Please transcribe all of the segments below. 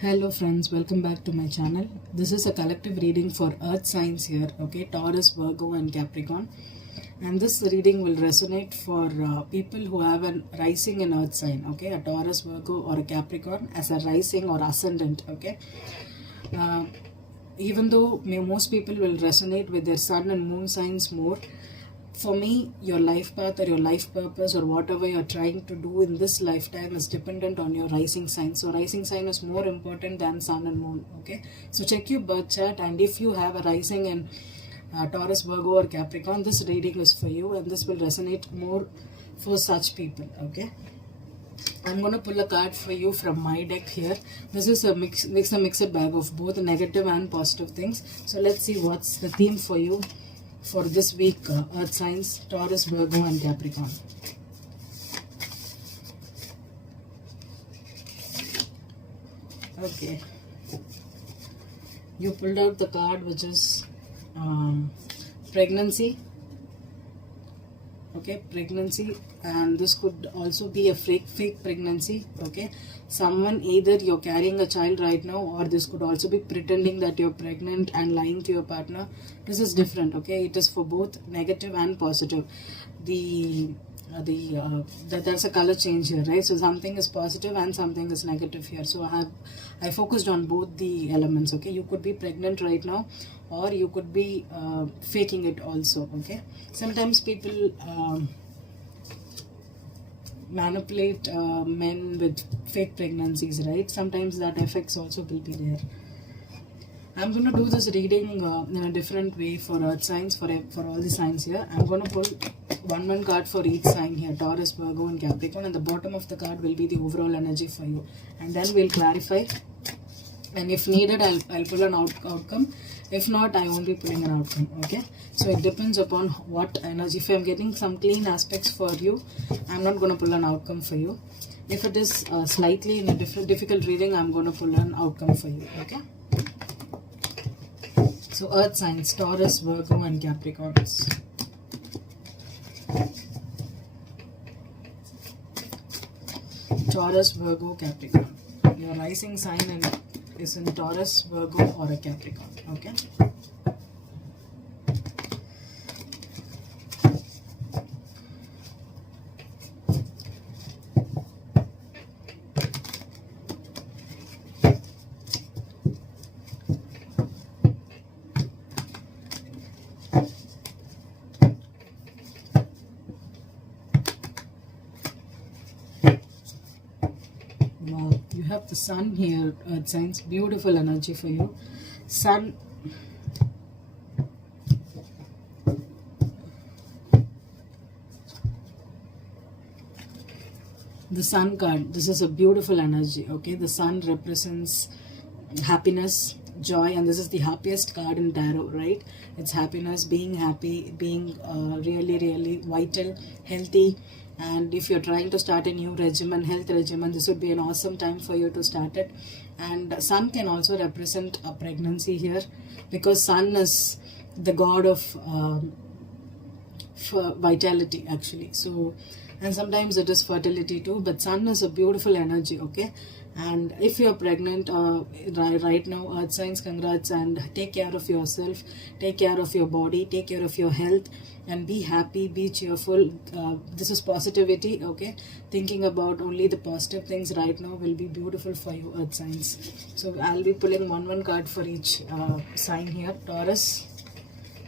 Hello friends, welcome back to my channel. This is a collective reading for earth signs here, okay? Taurus, Virgo and Capricorn. And this reading will resonate for people who have a rising in earth sign, okay? A Taurus, Virgo or a Capricorn as a rising or ascendant, okay? Uh, Even though most people will resonate with their sun and moon signs more, for me, your life path or your life purpose or whatever you're trying to do in this lifetime is dependent on your rising sign. So rising sign is more important than sun and moon. Okay, so check your birth chart, and if you have a rising in Taurus, Virgo or Capricorn, this reading is for you, and this will resonate more for such people. Okay, I'm going to pull a card for you from my deck here. This is a mixed bag of both negative and positive things. So let's see what's the theme for you for this week, earth signs, Taurus, Virgo and Capricorn. Okay, you pulled out the card which is pregnancy. Okay, pregnancy, and this could also be a fake pregnancy. Okay, someone, either you're carrying a child right now, or this could also be pretending that you're pregnant and lying to your partner. This is different. Okay, it is for both negative and positive. There's a color change here, right? So something is positive and something is negative here. So I focused on both the elements. Okay, you could be pregnant right now, or you could be faking it also. Okay, sometimes people manipulate men with fake pregnancies, right? Sometimes that effects also will be there. I'm going to do this reading in a different way for earth signs, for all the signs here. I'm going to pull one card for each sign here, Taurus, Virgo and Capricorn, and the bottom of the card will be the overall energy for you, and then we'll clarify, and if needed I'll pull an outcome. If not, I won't be pulling an outcome. Okay, so it depends upon what energy. If I'm getting some clean aspects for you, I'm not going to pull an outcome for you. If it is slightly in a difficult reading, I'm going to pull an outcome for you. Okay, so earth signs, Taurus, Virgo and Capricorns. Taurus, Virgo, Capricorn. Your rising sign is in Taurus, Virgo or a Capricorn. Okay, wow, you have the sun here, earth signs. Beautiful energy for you. Sun, the sun card, this is a beautiful energy. Okay, the sun represents happiness, joy, and this is the happiest card in tarot, right? It's happiness, being happy, being really vital, healthy. And if you're trying to start a new regimen, health regimen, this would be an awesome time for you to start it. And sun can also represent a pregnancy here, because sun is the god of for vitality actually. So, and sometimes it is fertility too, but sun is a beautiful energy. Okay, and if you're pregnant right now, earth signs, congrats, and take care of yourself, take care of your body, take care of your health, and be happy, be cheerful. This is positivity. Okay, thinking about only the positive things right now will be beautiful for you, earth signs. So I'll be pulling one card for each sign here. Taurus,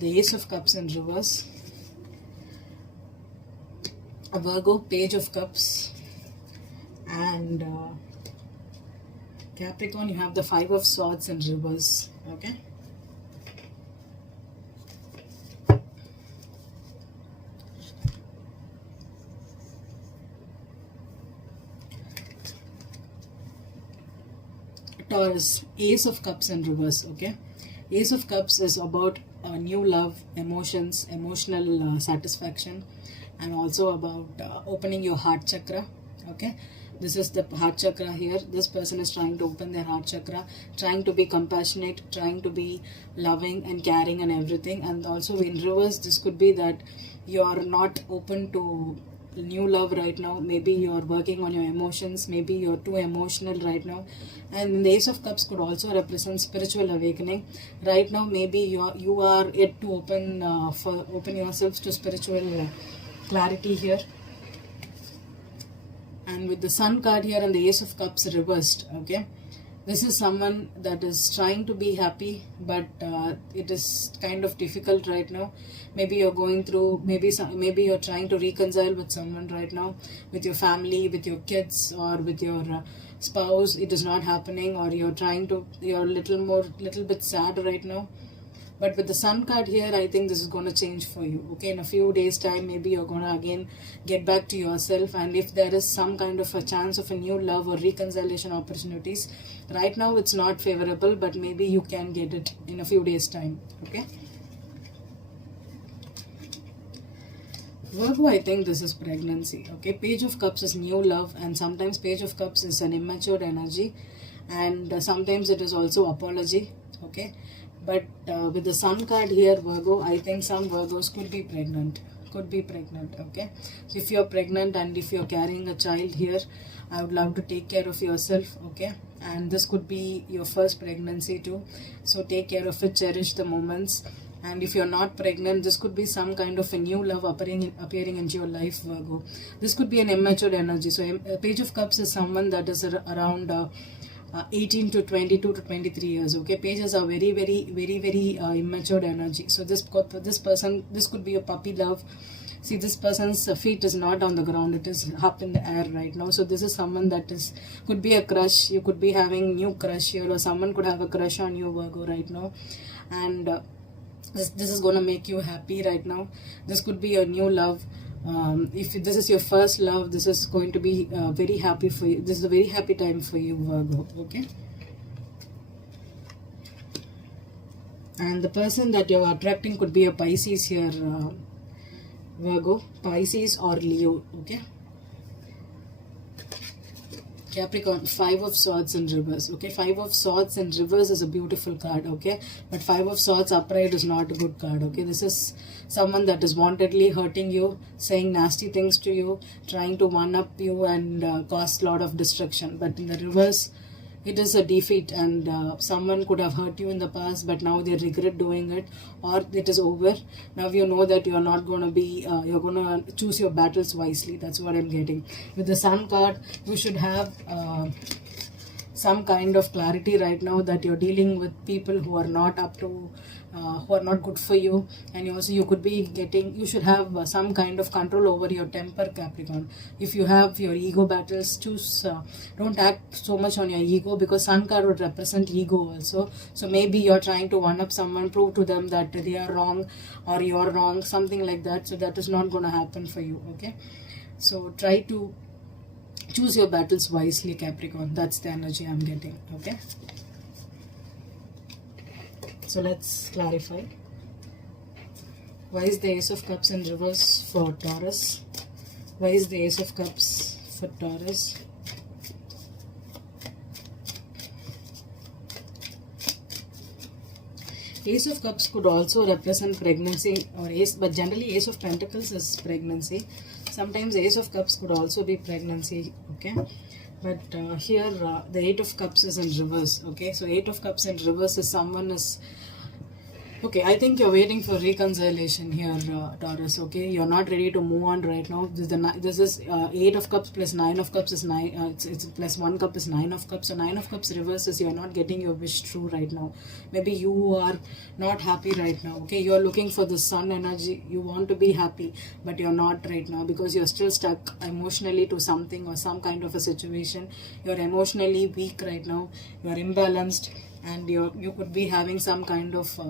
the Ace of Cups in reverse. A Virgo, Page of Cups, and Capricorn, you have the Five of Swords in reverse. Okay, Taurus, Ace of Cups in reverse. Okay, Ace of Cups is about new love, emotions, emotional satisfaction, and also about opening your heart chakra. Okay, this is the heart chakra here. This person is trying to open their heart chakra, trying to be compassionate, trying to be loving and caring and everything. And also in reverse, this could be that you are not open to new love right now. Maybe you're working on your emotions. Maybe you're too emotional right now. And the Ace of Cups could also represent spiritual awakening. Right now, maybe you are yet to open yourselves to spiritual clarity here. And with the Sun card here and the Ace of Cups reversed, okay, this is someone that is trying to be happy, but it is kind of difficult right now. Maybe you're going through, maybe you're trying to reconcile with someone right now, with your family, with your kids, or with your spouse. It is not happening, or you're little bit sad right now. But with the Sun card here, I think this is going to change for you. Okay, in a few days time, maybe you're going to again get back to yourself. And if there is some kind of a chance of a new love or reconciliation opportunities, right now it's not favorable, but maybe you can get it in a few days time. Okay, Virgo, I think this is pregnancy. Okay, Page of Cups is new love, and sometimes Page of Cups is an immature energy, and sometimes it is also apology. Okay, but with the Sun card here, Virgo, I think some Virgos could be pregnant. Okay, so if you're pregnant and if you're carrying a child here, I would love to take care of yourself. Okay, and this could be your first pregnancy too, so take care of it, cherish the moments. And if you're not pregnant, this could be some kind of a new love appearing into your life, Virgo. This could be an immature energy. So Page of Cups is someone that is around 18 to 22 to 23 years. Okay, pages are very immature energy. So this person, this could be a puppy love. See, this person's feet is not on the ground, it is up in the air right now. So this is someone that could be a crush. You could be having new crush here, or someone could have a crush on you, Virgo, right now. And this is going to make you happy right now. This could be a new love. If this is your first love, this is going to be very happy for you. This is a very happy time for you, Virgo. Okay, and the person that you're attracting could be a Pisces here, Virgo, Pisces or Leo. Okay, Capricorn, Five of Swords in reverse. Okay, Five of Swords in reverse is a beautiful card. Okay, but Five of Swords upright is not a good card. Okay, this is someone that is wantedly hurting you, saying nasty things to you, trying to one up you and cause a lot of destruction. But in the reverse, it is a defeat, and someone could have hurt you in the past, but now they regret doing it, or it is over. Now you know that you're not going to be, you're going to choose your battles wisely. That's what I'm getting. With the Sun card, you should have some kind of clarity right now that you're dealing with people who are not up to, who are not good for you. And you could be getting, you should have some kind of control over your temper, Capricorn. If you have your ego battles, don't act so much on your ego, because Sun card would represent ego also. So maybe you're trying to one up someone, prove to them that they are wrong or you're wrong, something like that. So that is not going to happen for you. Okay, so try to choose your battles wisely, Capricorn. That's the energy I'm getting. Okay, so let's clarify. Why is the Ace of Cups in reverse for Taurus? Why is the Ace of Cups for Taurus? Ace of Cups could also represent pregnancy or Ace, but generally Ace of Pentacles is pregnancy. Sometimes Ace of Cups could also be pregnancy. Okay, but here the Eight of Cups is in reverse. Okay, so Eight of Cups in reverse is someone is, okay, I think you're waiting for reconciliation here, Taurus. Okay, you're not ready to move on right now. This is Eight of Cups plus Nine of Cups is nine. It's plus one cup is Nine of Cups. So Nine of Cups reverse is you're not getting your wish true right now. Maybe you are not happy right now. Okay, you're looking for the Sun energy. You want to be happy, but you're not right now because you're still stuck emotionally to something or some kind of a situation. You're emotionally weak right now. You're imbalanced, and you could be having some kind of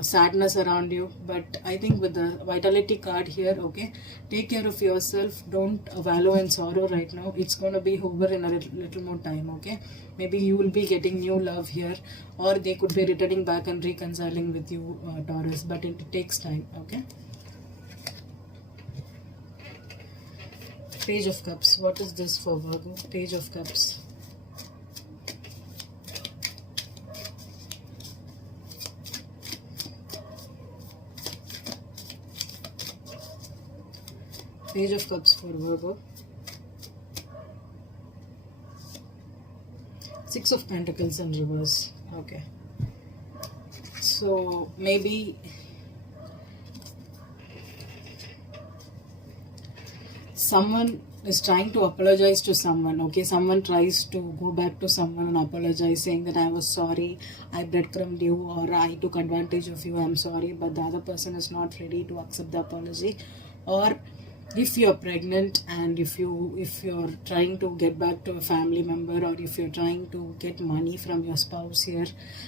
sadness around you. But I think with the Vitality card here, okay, take care of yourself. Don't wallow in sorrow right now. It's going to be over in a little more time. Okay, maybe you will be getting new love here, or they could be returning back and reconciling with you, Taurus, but it takes time. Okay, Page of Cups. What is this for Virgo? Page of Cups. Page of Cups for Virgo. Six of Pentacles in reverse. Okay. So maybe someone is trying to apologize to someone. Okay, someone tries to go back to someone and apologize, saying that I was sorry, I breadcrumbed you, or I took advantage of you, I'm sorry, but the other person is not ready to accept the apology. Or if you're pregnant and if you're trying to get back to a family member, or if you're trying to get money from your spouse here,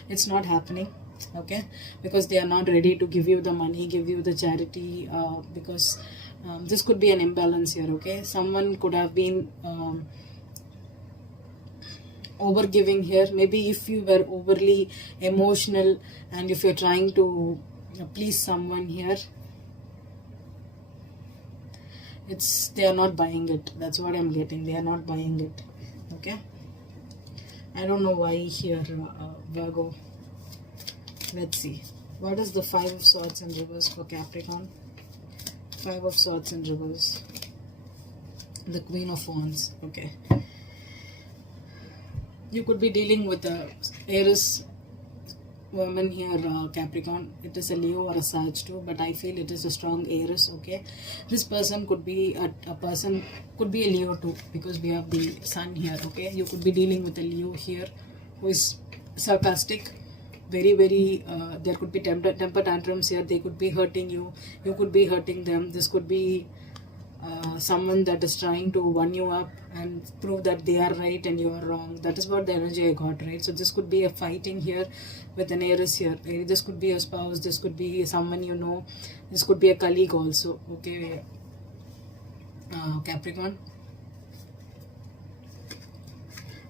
it's not happening. Okay, because they are not ready to give you the money, give you the charity, because this could be an imbalance here. Okay, someone could have been over giving here. Maybe if you were overly emotional and if you're trying to please someone here, they are not buying it. That's what I'm getting. They are not buying it. Okay, I don't know why here, Virgo. Let's see, what is the Five of Swords in reverse for Capricorn? Five of Swords in reverse. The Queen of Wands. Okay, you could be dealing with a Aries woman here, Capricorn. It is a Leo or a Sag too, but I feel it is a strong Aries. Okay, this person could be a person, could be a Leo too, because we have the Sun here. Okay, you could be dealing with a Leo here who is sarcastic, very there could be temper tantrums here. They could be hurting you, you could be hurting them. This could be someone that is trying to one you up and prove that they are right and you are wrong. That is what the energy I got, right? So this could be a fighting here with an Aries here. This could be a spouse, this could be someone you know, this could be a colleague also. Okay, Capricorn,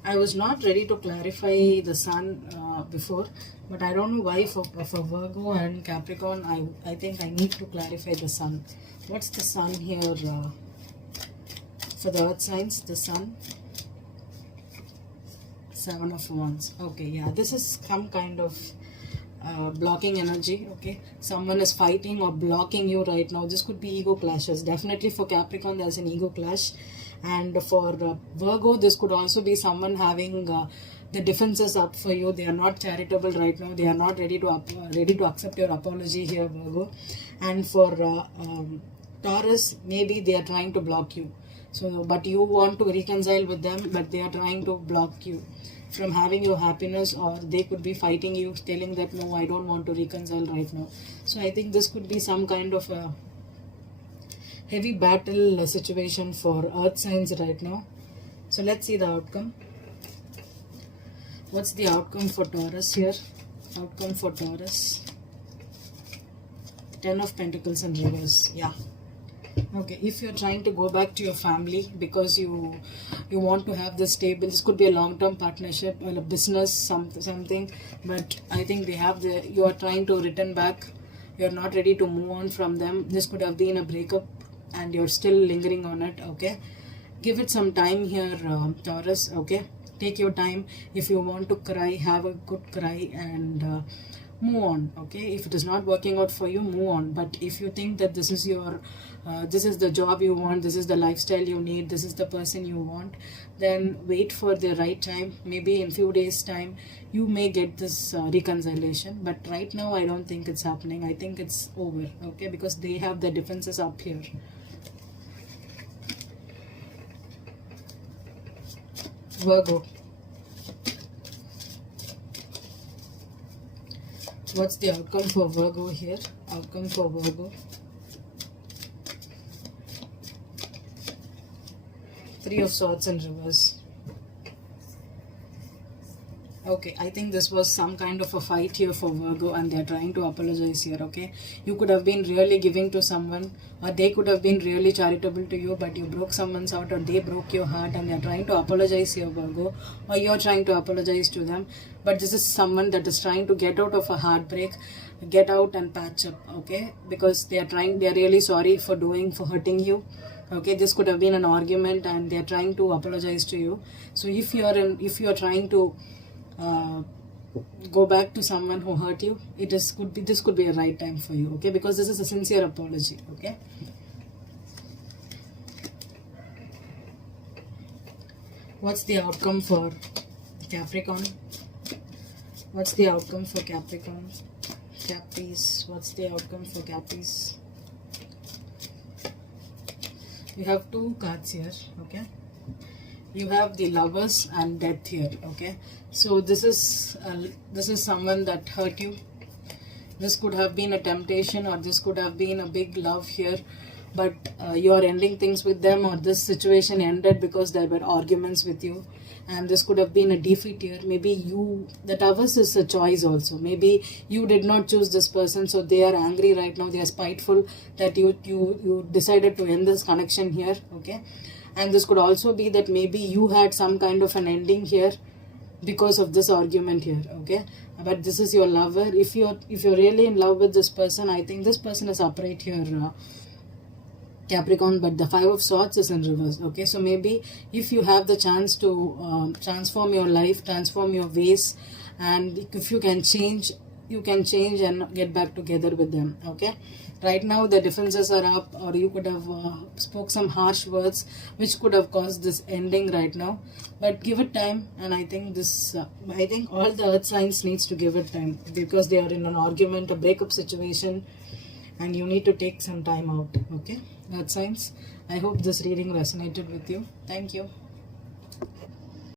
I was not ready to clarify the Sun before, but I don't know why for Virgo and Capricorn, I think I need to clarify the Sun. What's the Sun here for the Earth signs? The Sun, Seven of Wands. Okay, yeah, this is some kind of blocking energy. Okay, someone is fighting or blocking you right now. This could be ego clashes. Definitely for Capricorn, there's an ego clash. And for Virgo, this could also be someone having the defenses up for you. They are not charitable right now. They are not ready to accept your apology here, Virgo. And for Taurus, maybe they are trying to block you. So, but you want to reconcile with them, but they are trying to block you from having your happiness, or they could be fighting you, telling that no, I don't want to reconcile right now. So I think this could be some kind of a heavy battle situation for Earth signs right now. So let's see the outcome. What's the outcome for Taurus here? Outcome for Taurus, Ten of Pentacles in reverse. Yeah. Okay, if you're trying to go back to your family because you want to have this stable, this could be a long-term partnership or a business, something, but I think you are trying to return back. You're not ready to move on from them. This could have been a breakup and you're still lingering on it. Okay, give it some time here, Taurus. Okay, take your time. If you want to cry, have a good cry and move on. Okay, if it is not working out for you, move on. But if you think that this is your this is the job you want, this is the lifestyle you need, this is the person you want, then wait for the right time. Maybe in few days time you may get this reconciliation, but right now I don't think it's happening. I think it's over. Okay, because they have the defenses up here. Virgo, what's the outcome for Virgo here? Outcome for Virgo, Three of Swords in reverse. Okay, I think this was some kind of a fight here for Virgo and they're trying to apologize here. Okay, you could have been really giving to someone, or they could have been really charitable to you, but you broke someone's heart or they broke your heart and they're trying to apologize here, Virgo, or you're trying to apologize to them. But this is someone that is trying to get out of a heartbreak, get out and patch up. Okay, because they're really sorry for hurting you. Okay, this could have been an argument and they're trying to apologize to you. So if you're trying to go back to someone who hurt you, this could be a right time for you. Okay, because this is a sincere apology. Okay, What's the outcome for Capricorn? What's the outcome for Capricorn? Capris, what's the outcome for Capris? You have two cards here, okay? You have the Lovers and Death here, okay? So this is someone that hurt you. This could have been a temptation, or this could have been a big love here, but you are ending things with them, or this situation ended because there were arguments with you, and this could have been a defeat here. Maybe the Towers is a choice also. Maybe you did not choose this person, so they are angry right now. They are spiteful that you decided to end this connection here, okay? And this could also be that maybe you had some kind of an ending here because of this argument here, okay? But this is your lover. If you're really in love with this person, I think this person is upright here, Capricorn, but the Five of Swords is in reverse, okay? So maybe if you have the chance to transform your life, transform your ways, and if you can change, you can change and get back together with them, okay? Right now the defenses are up, or you could have spoke some harsh words which could have caused this ending right now, but give it time. And I think I think all the earth signs needs to give it time, because they are in an argument, a breakup situation, and you need to take some time out, okay? Earth signs, I hope this reading resonated with you. Thank you.